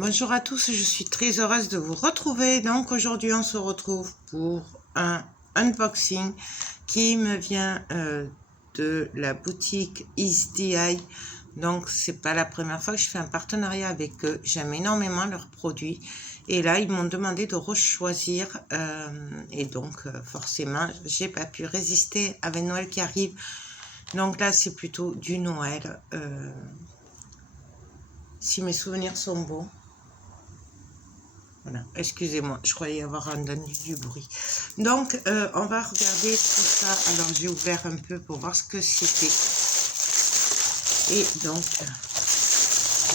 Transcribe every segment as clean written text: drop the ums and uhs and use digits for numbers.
Bonjour à tous, je suis très heureuse de vous retrouver. Donc aujourd'hui on se retrouve pour un unboxing qui me vient de la boutique EaseDI. Donc c'est pas la première fois que je fais un partenariat avec eux, j'aime énormément leurs produits. Et là ils m'ont demandé de rechoisir et donc forcément j'ai pas pu résister avec Noël qui arrive. Donc là c'est plutôt du Noël, si mes souvenirs sont bons. Voilà, excusez-moi, je croyais avoir entendu du bruit. Donc, on va regarder tout ça. Alors, j'ai ouvert un peu pour voir ce que c'était. Et donc,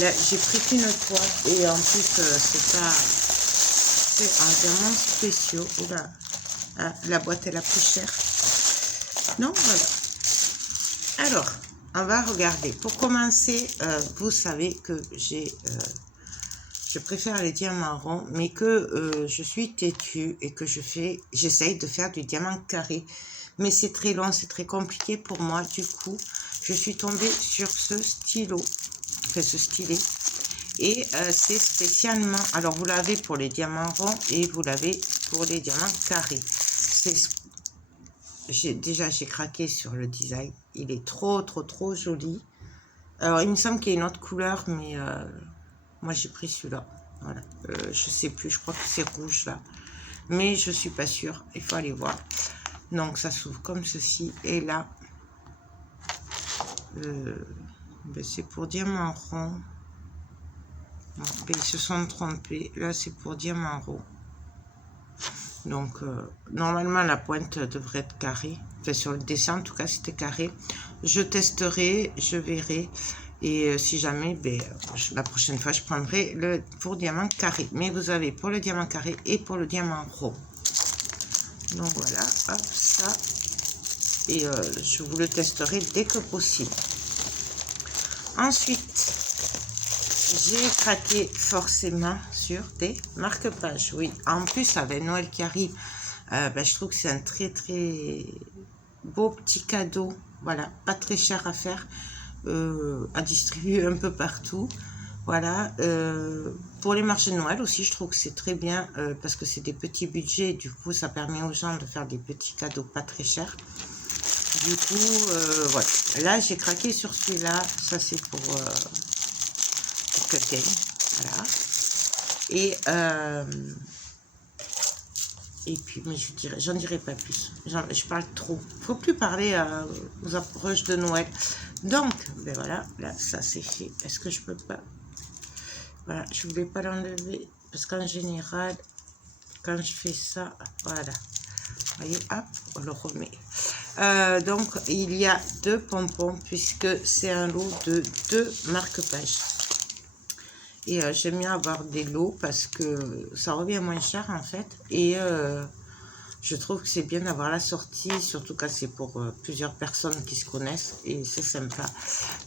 là, j'ai pris qu'une fois. Et en plus, c'est un diamant spécial. Oula, ah, la boîte est la plus chère. Non, voilà. Alors, on va regarder. Pour commencer, vous savez que je préfère les diamants ronds, mais que je suis têtue et que j'essaye de faire du diamant carré. Mais c'est très long, c'est très compliqué pour moi. Du coup, je suis tombée sur ce stylo, enfin ce stylet. Et c'est spécialement, alors vous l'avez pour les diamants ronds et vous l'avez pour les diamants carrés. J'ai craqué sur le design. Il est trop joli. Alors, il me semble qu'il y a une autre couleur, mais moi, j'ai pris celui-là. Voilà. Je sais plus, je crois que c'est rouge, là. Mais je suis pas sûre. Il faut aller voir. Donc, ça s'ouvre comme ceci. Et là, ben, c'est pour diamant rond. Bon, ben, ils se sont trompés. Là, c'est pour diamant rond. Donc, normalement, la pointe devrait être carrée. Enfin, sur le dessin, en tout cas, c'était carré. Je testerai, je verrai. Et si jamais, ben, la prochaine fois, je prendrai le pour diamant carré. Mais vous avez pour le diamant carré et pour le diamant rond. Donc voilà, hop, ça. Et je vous le testerai dès que possible. Ensuite, j'ai craqué forcément sur des marque-pages. Oui, en plus, avec Noël qui arrive, ben, je trouve que c'est un très beau petit cadeau. Voilà, pas très cher à faire. À distribuer un peu partout. Voilà, pour les marchés de Noël aussi, je trouve que c'est très bien parce que c'est des petits budgets. Du coup, ça permet aux gens de faire des petits cadeaux pas très chers. Du coup, voilà. Là, j'ai craqué sur celui-là. Ça, c'est pour quelqu'un. Voilà. Et puis, mais j'en dirai pas plus. Je parle trop. Faut plus parler aux approches de Noël. Donc, ben voilà, là, ça c'est fait. Est-ce que je peux pas... Voilà, je voulais pas l'enlever parce qu'en général, quand je fais ça, voilà. Vous voyez, hop, on le remet. Donc, il y a 2 pompons puisque c'est un lot de 2 marque-pages. Et j'aime bien avoir des lots parce que ça revient moins cher en fait. Et je trouve que c'est bien d'avoir la sortie, surtout quand c'est pour plusieurs personnes qui se connaissent. Et c'est sympa.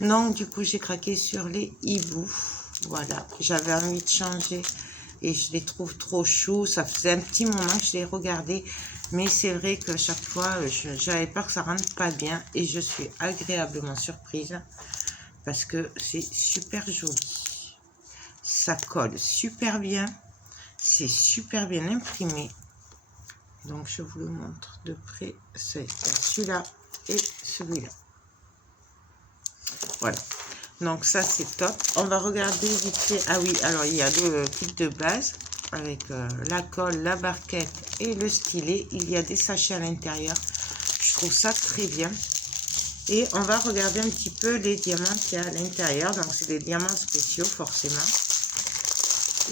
Donc du coup, j'ai craqué sur les hiboux. Voilà, j'avais envie de changer. Et je les trouve trop choux. Ça faisait un petit moment que je les regardais. Mais c'est vrai que chaque fois, j'avais peur que ça rentre pas bien. Et je suis agréablement surprise. Parce que c'est super joli. Ça colle super bien. C'est super bien imprimé. Donc, je vous le montre de près. C'est celui-là et celui-là. Voilà. Donc, ça, c'est top. On va regarder vite fait. Ah oui, alors, il y a le kit de base avec la colle, la barquette et le stylet. Il y a des sachets à l'intérieur. Je trouve ça très bien. Et on va regarder un petit peu les diamants qu'il y a à l'intérieur. Donc, c'est des diamants spéciaux, forcément.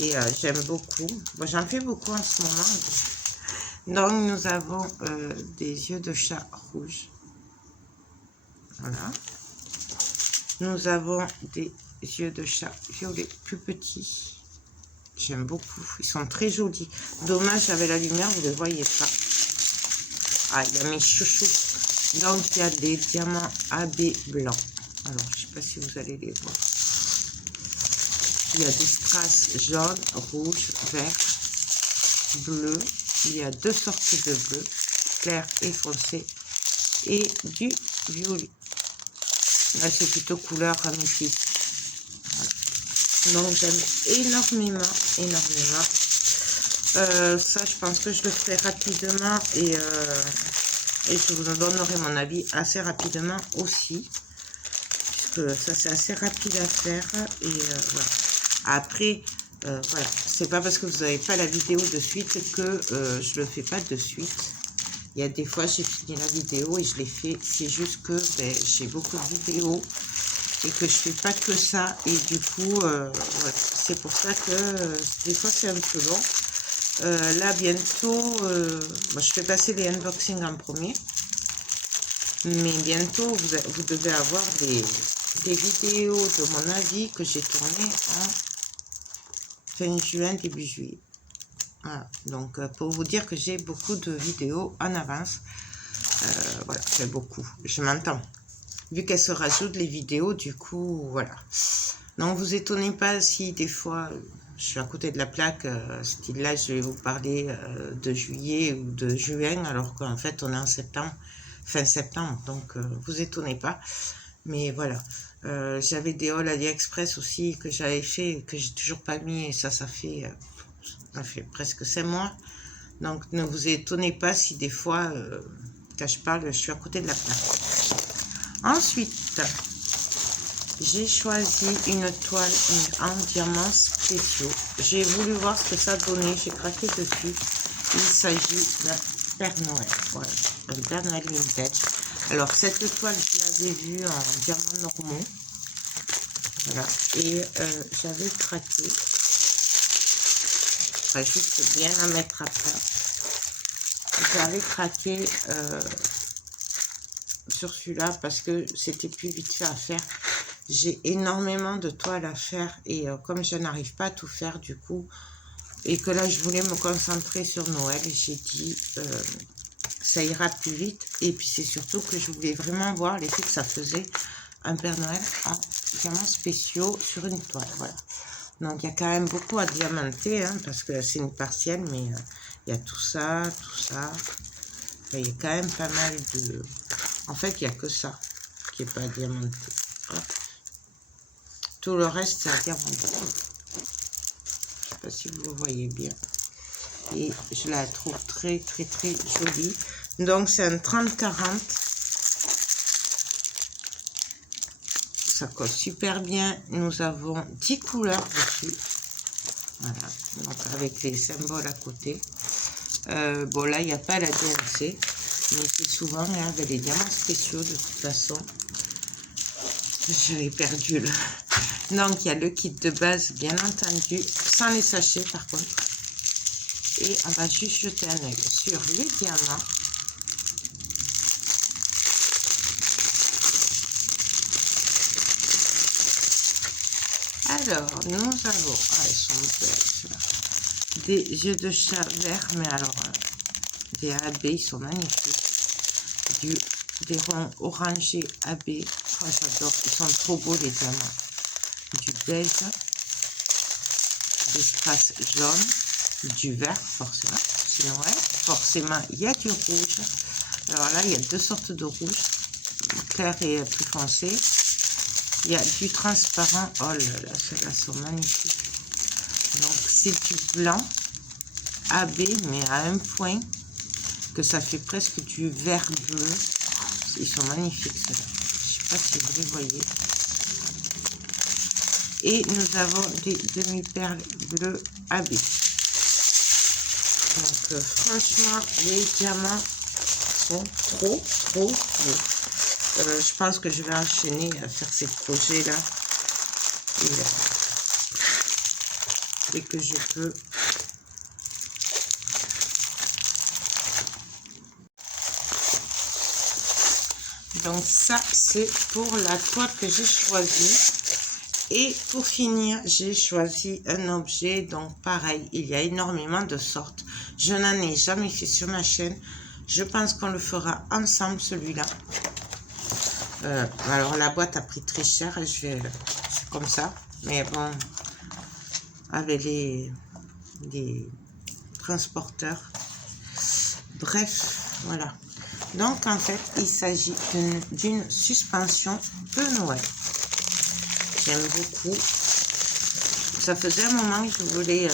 Et j'aime beaucoup. Bon, j'en fais beaucoup en ce moment. Donc, nous avons des yeux de chat rouges. Voilà. Nous avons des yeux de chat violets plus petits. J'aime beaucoup. Ils sont très jolis. Dommage, avec la lumière, vous ne les voyez pas. Ah, il y a mes chouchous. Donc, il y a des diamants AB blancs. Alors, je ne sais pas si vous allez les voir. Il y a des strass jaunes, rouges, verts, bleus. Il y a 2 sortes de bleu, clair et foncé, et du violet. Là, c'est plutôt couleur améthyste. Voilà. Donc j'aime énormément, énormément. Ça, je pense que je le ferai rapidement et je vous en donnerai mon avis assez rapidement aussi. Puisque ça, c'est assez rapide à faire. Et voilà. Après, voilà, c'est pas parce que vous n'avez pas la vidéo de suite que je le fais pas de suite. Il y a des fois, j'ai fini la vidéo et je l'ai fait. C'est juste que ben, j'ai beaucoup de vidéos et que je fais pas que ça. Et du coup, voilà, c'est pour ça que des fois, c'est un peu long. Là, bientôt, moi, je fais passer les unboxings en premier. Mais bientôt, vous devez avoir des vidéos de mon avis que j'ai tourné en fin juin, début juillet. Voilà, donc pour vous dire que j'ai beaucoup de vidéos en avance. Voilà, c'est beaucoup, je m'entends. Vu qu'elles se rajoutent les vidéos, du coup, voilà. Donc vous étonnez pas si des fois, je suis à côté de la plaque, style là, je vais vous parler de juillet ou de juin, alors qu'en fait on est en septembre, fin septembre, donc vous étonnez pas. Mais voilà, j'avais des hauls AliExpress aussi que j'avais fait, que j'ai toujours pas mis, et ça fait presque 5 mois. Donc ne vous étonnez pas si des fois, quand je parle, je suis à côté de la plaque. Ensuite, j'ai choisi une toile en diamants spéciaux. J'ai voulu voir ce que ça donnait, j'ai craqué dessus. Il s'agit d'un Père Noël, voilà, un Père Noël vintage. Alors cette toile, je l'avais vue en diamants normaux, voilà, et j'avais craqué. Enfin, juste bien à mettre à plat. J'avais craqué sur celui-là parce que c'était plus vite fait à faire. J'ai énormément de toiles à faire et comme je n'arrive pas à tout faire du coup, et que là je voulais me concentrer sur Noël, j'ai dit ça ira plus vite. Et puis c'est surtout que je voulais vraiment voir l'effet que ça faisait un Père Noël en diamants spéciaux sur une toile. Voilà. Donc il y a quand même beaucoup à diamanter hein, parce que c'est une partielle, mais il y a tout ça, tout ça. Enfin, il y a quand même pas mal de... En fait, il n'y a que ça qui n'est pas diamanté. Voilà. Tout le reste, c'est à diamanter. Je ne sais pas si vous le voyez bien. Et je la trouve très, très, très jolie. Donc, c'est un 30-40. Ça colle super bien. Nous avons 10 couleurs dessus. Voilà. Donc, avec les symboles à côté. Bon, là, il n'y a pas la DMC. Mais c'est souvent hein, avec les diamants spéciaux, de toute façon. Je l'ai perdu, là. Donc, il y a le kit de base, bien entendu, sans les sachets, par contre. Et on va juste jeter un œil sur les diamants. Alors, nous avons... Ah, ils sont belles, des yeux de chat vert, mais alors... des AB, ils sont magnifiques. Des ronds orangés AB. Oh, j'adore, ils sont trop beaux, les diamants. Du beige. Des strass jaunes. Du vert, forcément. C'est Noël. Forcément, il y a du rouge. Alors là, il y a deux sortes de rouge. Clair et plus foncé. Il y a du transparent. Oh là là, celles-là sont magnifiques. Donc, c'est du blanc AB, mais à un point que ça fait presque du vert bleu. Ils sont magnifiques, ceux-là. Je ne sais pas si vous les voyez. Et nous avons des demi-perles bleues AB. Donc, franchement, les diamants sont trop beaux. Je pense que je vais enchaîner à faire ces projets-là. Dès que je peux. Donc ça, c'est pour la toile que j'ai choisie. Et pour finir, j'ai choisi un objet. Donc pareil, il y a énormément de sortes. Je n'en ai jamais fait sur ma chaîne. Je pense qu'on le fera ensemble, celui-là. Alors la boîte a pris très cher. C'est comme ça. Mais bon, avec les transporteurs. Bref, voilà. Donc, en fait, il s'agit d'une suspension de Noël. J'aime beaucoup. Ça faisait un moment que je voulais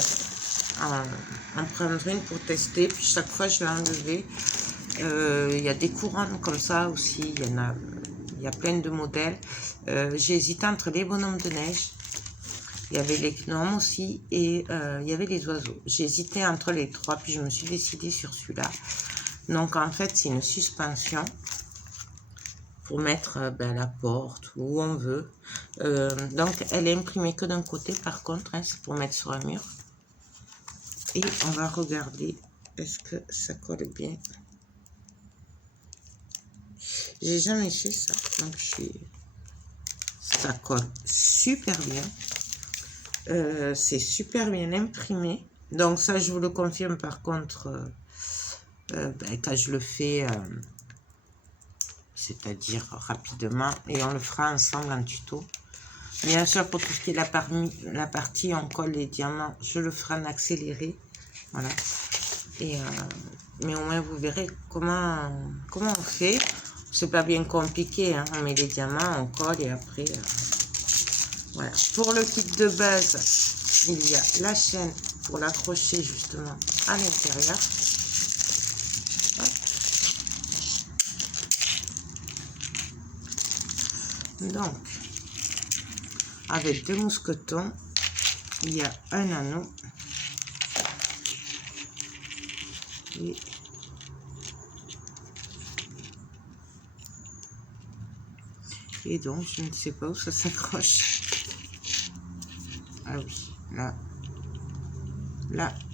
en prendre une pour tester, puis chaque fois je l'ai enlevée. Il y a des couronnes comme ça aussi, il y a plein de modèles. J'ai hésité entre les bonhommes de neige, il y avait les gnomes aussi, et il y avait les oiseaux. J'ai hésité entre les trois, puis je me suis décidée sur celui-là. Donc en fait, c'est une suspension pour mettre à la porte, où on veut. Donc elle est imprimée que d'un côté, par contre, hein, c'est pour mettre sur un mur. Et on va regarder, est-ce que ça colle bien? J'ai jamais fait ça, donc ça colle super bien. C'est super bien imprimé. Donc ça, je vous le confirme par contre, quand je le fais, c'est-à-dire rapidement, et on le fera ensemble en tuto. Bien sûr, pour tout ce qui est la partie on colle les diamants, je le ferai en accéléré. Voilà. Mais au moins, vous verrez comment on fait. C'est pas bien compliqué, hein. On met les diamants, on colle et après... voilà. Pour le kit de base, il y a la chaîne pour l'accrocher justement à l'intérieur. Donc, avec 2 mousquetons, il y a un anneau. Et donc, je ne sais pas où ça s'accroche. Ah oui, là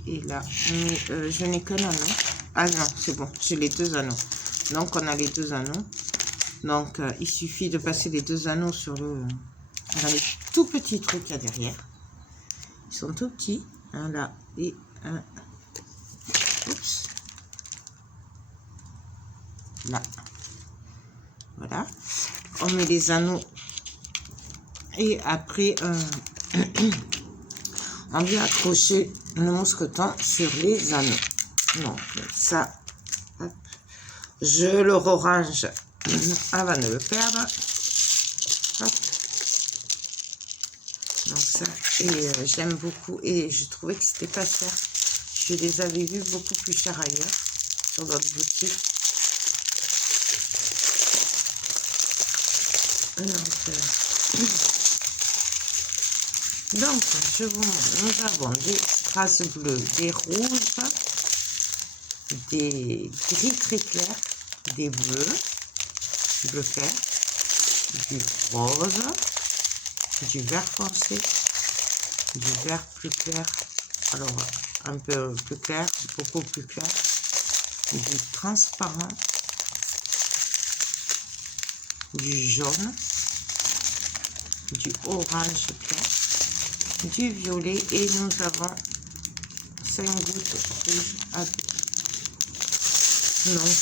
et là. Mais je n'ai qu'un anneau. Ah non, c'est bon, j'ai les 2 anneaux. Donc, on a les 2 anneaux. Donc, il suffit de passer les 2 anneaux dans les tout petits trucs qu'il y a derrière. Ils sont tout petits. Un là et un... Oups. Là. Voilà. On met les anneaux et après on vient accrocher le mousqueton sur les anneaux. Donc ça, hop, je le range avant de le perdre. Hop. Donc ça, et j'aime beaucoup et je trouvais que c'était pas cher. Je les avais vus beaucoup plus chers ailleurs sur d'autres boutiques. Donc, je vous montre, nous avons des strass bleues, des rouges, des gris très clairs, des bleus, bleu clair, du rose, du vert foncé, du vert plus clair, alors un peu plus clair, beaucoup plus clair, du transparent, du jaune, du orange clair, du violet et nous avons 5 gouttes rouges à deux. Donc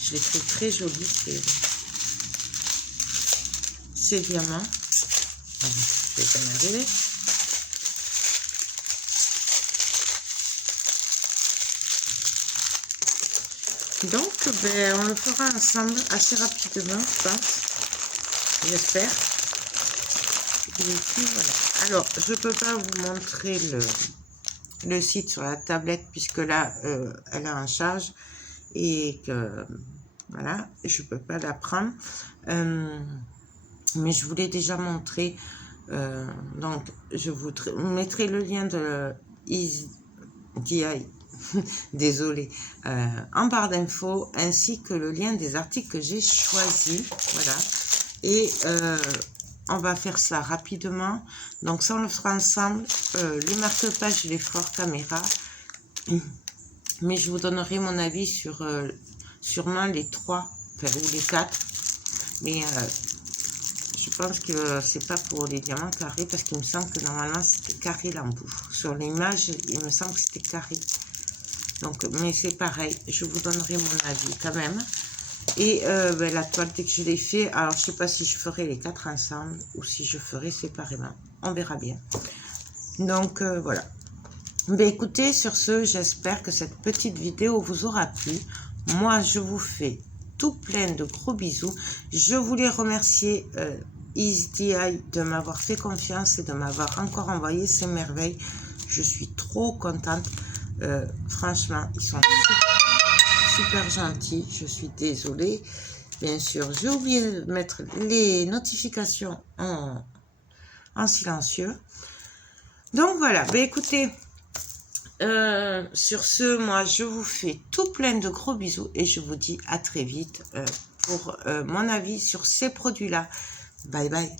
je les trouve très jolis ces diamants. Je vais y arriver. Donc on le fera ensemble assez rapidement, je pense, j'espère. Et puis voilà. Alors, je ne peux pas vous montrer le site sur la tablette puisque là, elle est en charge et que voilà, je ne peux pas la prendre. Mais je vous l'ai déjà montré. Donc, je vous mettrai le lien de EasyDI, désolé, en barre d'infos ainsi que le lien des articles que j'ai choisis. Voilà. Et on va faire ça rapidement. Donc ça, on le fera ensemble. Les marque-pages, je les ferai hors caméra. Mais je vous donnerai mon avis sur sûrement les 3, enfin ou les 4. Mais je pense que c'est pas pour les diamants carrés parce qu'il me semble que normalement c'était carré l'embout. Sur l'image, il me semble que c'était carré. Donc, mais c'est pareil. Je vous donnerai mon avis quand même. Et la toile, dès que je l'ai fait, alors je sais pas si je ferai les 4 ensemble ou si je ferai séparément. On verra bien. Donc voilà. Ben, écoutez, sur ce, j'espère que cette petite vidéo vous aura plu. Moi, je vous fais tout plein de gros bisous. Je voulais remercier EasyDI de m'avoir fait confiance et de m'avoir encore envoyé ces merveilles. Je suis trop contente. Franchement, ils sont super gentils. Je suis désolée. Bien sûr, j'ai oublié de mettre les notifications en silencieux. Donc voilà, ben écoutez, sur ce, moi je vous fais tout plein de gros bisous et je vous dis à très vite pour mon avis sur ces produits-là. Bye bye.